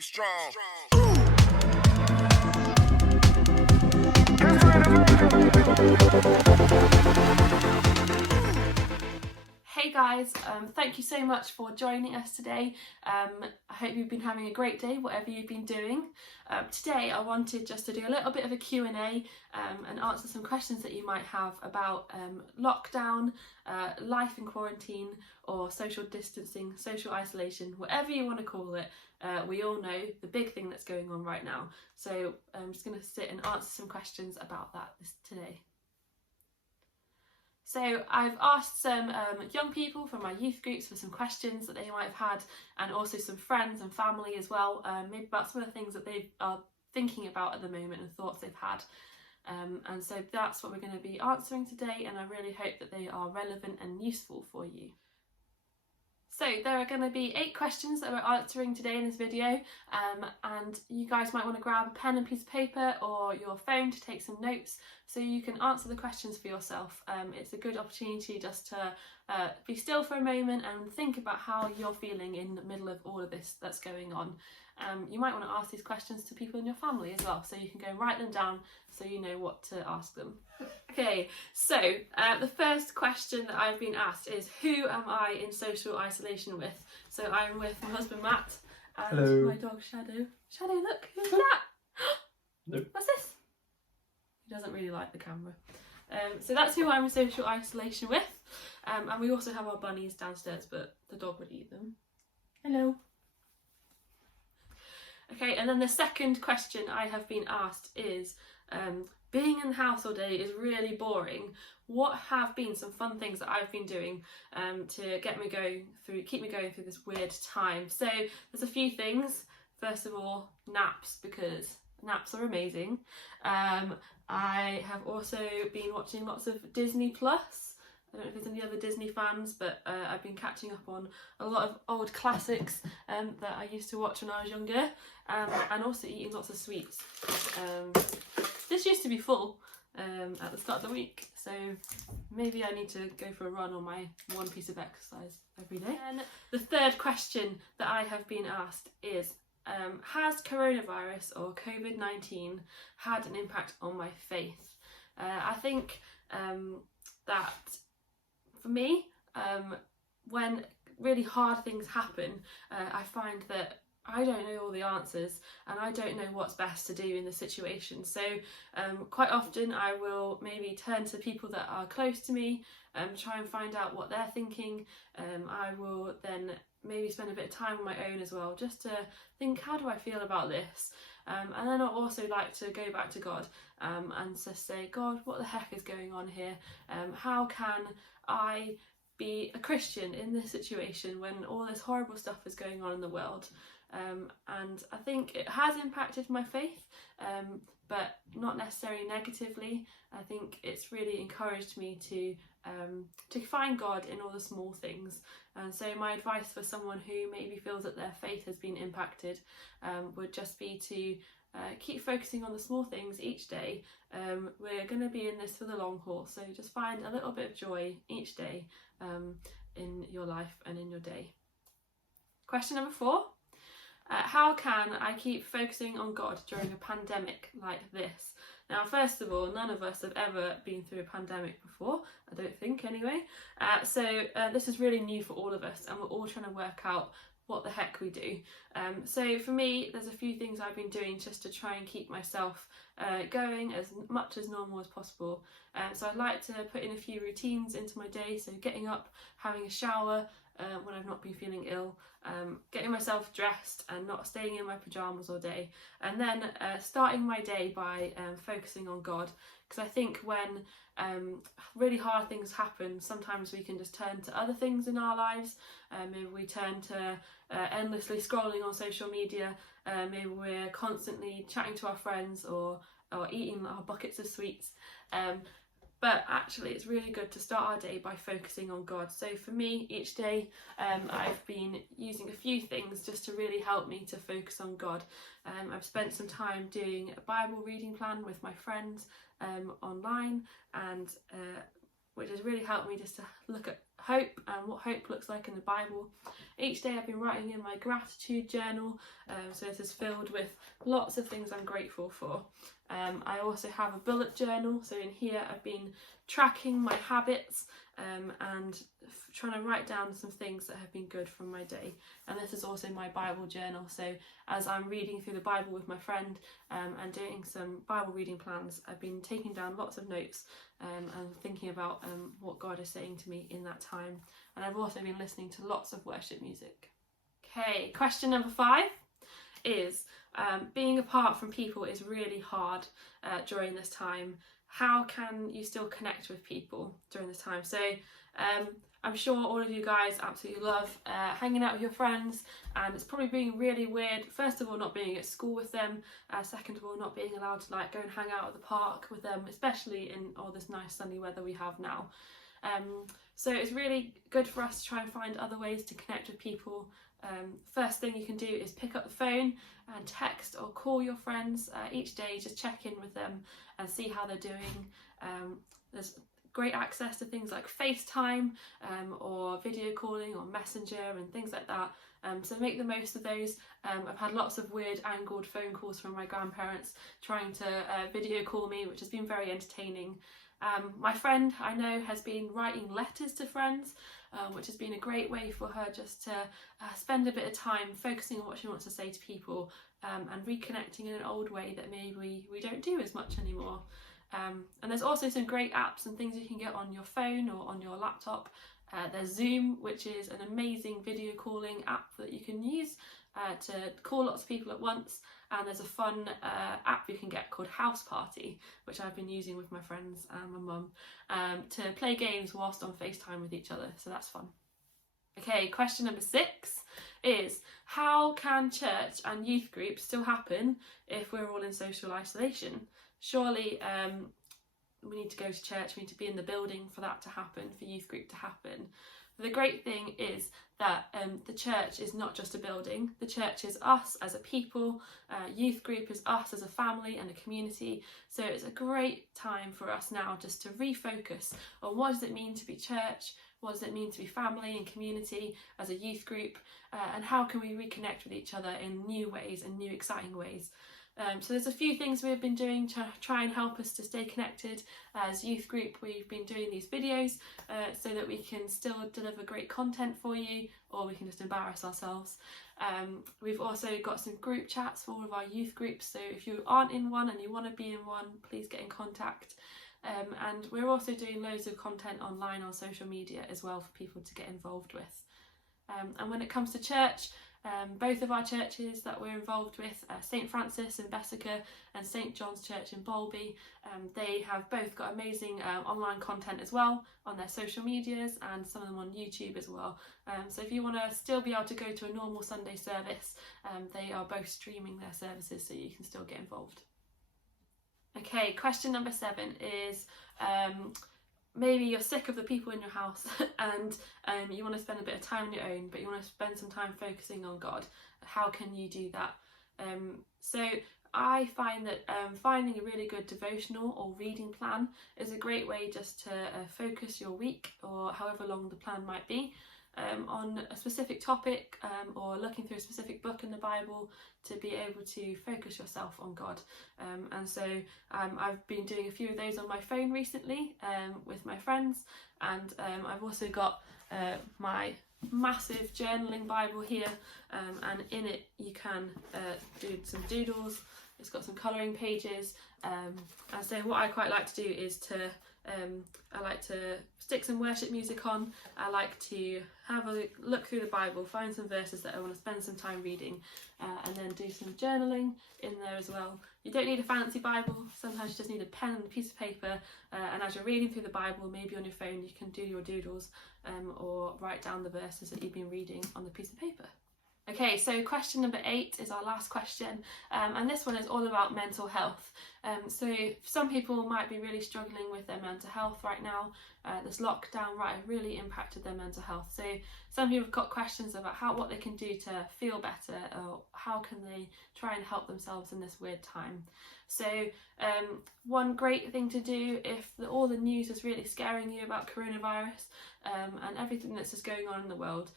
Be strong. Hey guys, thank you so much for joining us today. I hope you've been having a great day, whatever you've been doing. Today I wanted just to do a little bit of a Q&A and answer some questions that you might have about lockdown, life in quarantine, or social distancing, social isolation, whatever you want to call it. We all know the big thing that's going on right now. So I'm just going to sit and answer some questions about that today. So I've asked some young people from my youth groups for some questions that they might have had, and also some friends and family as well, maybe about some of the things that they are thinking about at the moment and thoughts they've had. And so that's what we're going to be answering today, and I really hope that they are relevant and useful for you. So there are going to be 8 questions that we're answering today in this video, and you guys might want to grab a pen and piece of paper or your phone to take some notes so you can answer the questions for yourself. It's a good opportunity just to be still for a moment and think about how you're feeling in the middle of all of this that's going on. You might want to ask these questions to people in your family as well, so you can go and write them down so you know what to ask them. Okay, so the first question that I've been asked is, who am I in social isolation with? So I'm with my husband Matt and Hello. my dog Shadow. Shadow, look, who's that? Nope. What's this? He doesn't really like the camera. So that's who I'm in social isolation with. And we also have our bunnies downstairs, but the dog would eat them. Hello. Okay, and then the second question I have been asked is, being in the house all day is really boring. What have been some fun things that I've been doing to keep me going through this weird time? So there's a few things. First of all, naps, because naps are amazing. I have also been watching lots of Disney Plus. I don't know if there's any other Disney fans, but I've been catching up on a lot of old classics that I used to watch when I was younger, and also eating lots of sweets. This used to be full at the start of the week, so maybe I need to go for a run on my one piece of exercise every day. And the third question that I have been asked is, has coronavirus or COVID-19 had an impact on my faith? I think that for me, when really hard things happen, I find that I don't know all the answers and I don't know what's best to do in the situation. So quite often I will maybe turn to people that are close to me, try and find out what they're thinking. I will then maybe spend a bit of time on my own as well, just to think, how do I feel about this? And then I also like to go back to God and just say, God, what the heck is going on here? How can I be a Christian in this situation when all this horrible stuff is going on in the world? And I think it has impacted my faith, but not necessarily negatively. I think it's really encouraged me to find God in all the small things. And so my advice for someone who maybe feels that their faith has been impacted would just be to keep focusing on the small things each day. We're going to be in this for the long haul, so just find a little bit of joy each day in your life and in your day. Question number 4. How can I keep focusing on God during a pandemic like this? Now, first of all, none of us have ever been through a pandemic before, I don't think anyway. So this is really new for all of us, and we're all trying to work out what the heck we do. So for me, there's a few things I've been doing just to try and keep myself going as much as normal as possible. So I'd like to put in a few routines into my day, so getting up, having a shower when I've not been feeling ill, getting myself dressed and not staying in my pyjamas all day, and then starting my day by focusing on God. Because I think when really hard things happen, sometimes we can just turn to other things in our lives. Maybe we turn to endlessly scrolling on social media. Maybe we're constantly chatting to our friends or eating our buckets of sweets. But actually it's really good to start our day by focusing on God. So for me, each day I've been using a few things just to really help me to focus on God. I've spent some time doing a Bible reading plan with my friends online, and which has really helped me just to look at hope and what hope looks like in the Bible. Each day I've been writing in my gratitude journal, so this is filled with lots of things I'm grateful for. I also have a bullet journal, so in here I've been tracking my habits and trying to write down some things that have been good from my day. And this is also my Bible journal, so as I'm reading through the Bible with my friend and doing some Bible reading plans, I've been taking down lots of notes and thinking about what God is saying to me in that time. And I've also been listening to lots of worship music. Okay, question number 5 is being apart from people is really hard during this time. How can you still connect with people during this time? So I'm sure all of you guys absolutely love hanging out with your friends, and it's probably being really weird, first of all not being at school with them, second of all not being allowed to like go and hang out at the park with them, especially in all this nice sunny weather we have now. So it's really good for us to try and find other ways to connect with people. First thing you can do is pick up the phone and text or call your friends each day, just check in with them and see how they're doing. There's great access to things like FaceTime or video calling or Messenger and things like that. So make the most of those. I've had lots of weird angled phone calls from my grandparents trying to video call me, which has been very entertaining. My friend I know has been writing letters to friends, which has been a great way for her just to spend a bit of time focusing on what she wants to say to people and reconnecting in an old way that maybe we don't do as much anymore. And there's also some great apps and things you can get on your phone or on your laptop. There's Zoom, which is an amazing video calling app that you can use to call lots of people at once, and there's a fun app you can get called House Party, which I've been using with my friends and my mum to play games whilst on FaceTime with each other, so that's fun. Okay, question number 6 is, how can church and youth groups still happen if we're all in social isolation? Surely we need to go to church, we need to be in the building for that to happen, for youth group to happen. The great thing is that the church is not just a building. The church is us as a people, youth group is us as a family and a community. So it's a great time for us now just to refocus on what does it mean to be church, what does it mean to be family and community as a youth group, and how can we reconnect with each other in new ways and new exciting ways. So there's a few things we've been doing to try and help us to stay connected. As youth group, we've been doing these videos so that we can still deliver great content for you, or we can just embarrass ourselves. We've also got some group chats for all of our youth groups, so if you aren't in one and you want to be in one, please get in contact. And we're also doing loads of content online on social media as well for people to get involved with. And when it comes to church, both of our churches that we're involved with, St Francis in Bessica and St John's Church in Bolby, they have both got amazing online content as well on their social medias, and some of them on YouTube as well. So if you want to still be able to go to a normal Sunday service, they are both streaming their services so you can still get involved. Okay, question number 7 is, maybe you're sick of the people in your house and you want to spend a bit of time on your own, but you want to spend some time focusing on God. How can you do that? So I find that finding a really good devotional or reading plan is a great way just to focus your week, or however long the plan might be, on a specific topic or looking through a specific book in the Bible to be able to focus yourself on God. And so I've been doing a few of those on my phone recently with my friends, and I've also got my massive journaling Bible here, and in it you can do some doodles. It's got some colouring pages, and so what I quite like to do is to I like to stick some worship music on. I like to have a look through the Bible, find some verses that I want to spend some time reading, and then do some journaling in there as well. You don't need a fancy Bible, sometimes you just need a pen and a piece of paper, and as you're reading through the Bible, maybe on your phone you can do your doodles or write down the verses that you've been reading on the piece of paper. Okay, so question number 8 is our last question, and this one is all about mental health. So some people might be really struggling with their mental health right now. This lockdown really impacted their mental health. So some people have got questions about what they can do to feel better, or how can they try and help themselves in this weird time. So one great thing to do if all the news is really scaring you about coronavirus and everything that's just going on in the world,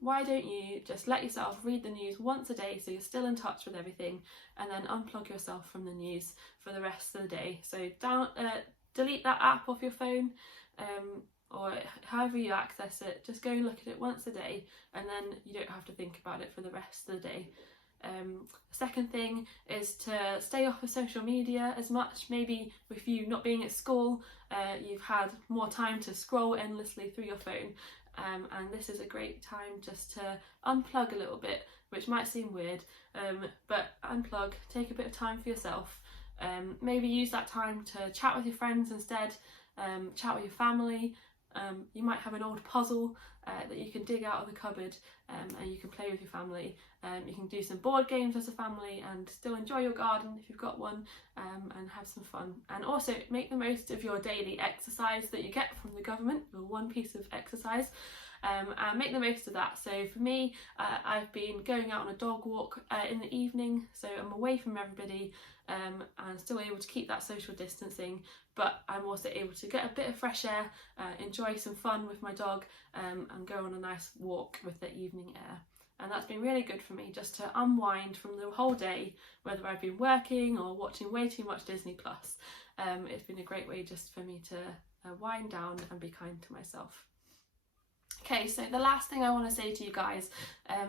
why don't you just let yourself read the news once a day so you're still in touch with everything, and then unplug yourself from the news for the rest of the day. So delete that app off your phone, or however you access it. Just go and look at it once a day, and then you don't have to think about it for the rest of the day. Second thing is to stay off of social media as much. Maybe with you not being at school, you've had more time to scroll endlessly through your phone, and this is a great time just to unplug a little bit, which might seem weird, but unplug, take a bit of time for yourself. Maybe use that time to chat with your friends instead, chat with your family. You might have an old puzzle that you can dig out of the cupboard, and you can play with your family. You can do some board games as a family and still enjoy your garden if you've got one, and have some fun. And also make the most of your daily exercise that you get from the government, your one piece of exercise, and make the most of that. So for me, I've been going out on a dog walk in the evening, so I'm away from everybody, and still able to keep that social distancing, but I'm also able to get a bit of fresh air, enjoy some fun with my dog, and go on a nice walk with the evening air. And that's been really good for me, just to unwind from the whole day, whether I've been working or watching way too much Disney Plus. It's been a great way just for me to wind down and be kind to myself. Okay, so the last thing I want to say to you guys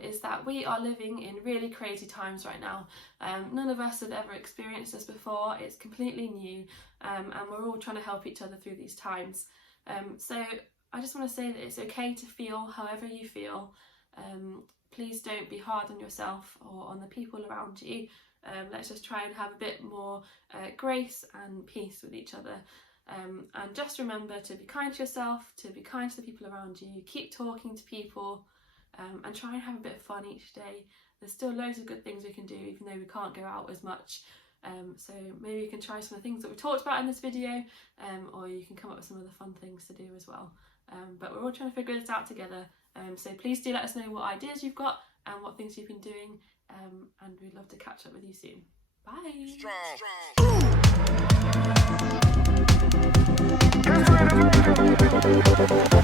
is that we are living in really crazy times right now. None of us have ever experienced this before. It's completely new, and we're all trying to help each other through these times. So I just want to say that it's okay to feel however you feel. Please don't be hard on yourself or on the people around you. Let's just try and have a bit more grace and peace with each other. And just remember to be kind to yourself, to be kind to the people around you, keep talking to people, and try and have a bit of fun each day. There's still loads of good things we can do, even though we can't go out as much. So maybe you can try some of the things that we talked about in this video, or you can come up with some other fun things to do as well. But we're all trying to figure this out together. So please do let us know what ideas you've got and what things you've been doing, and we'd love to catch up with you soon. Bye! Strong.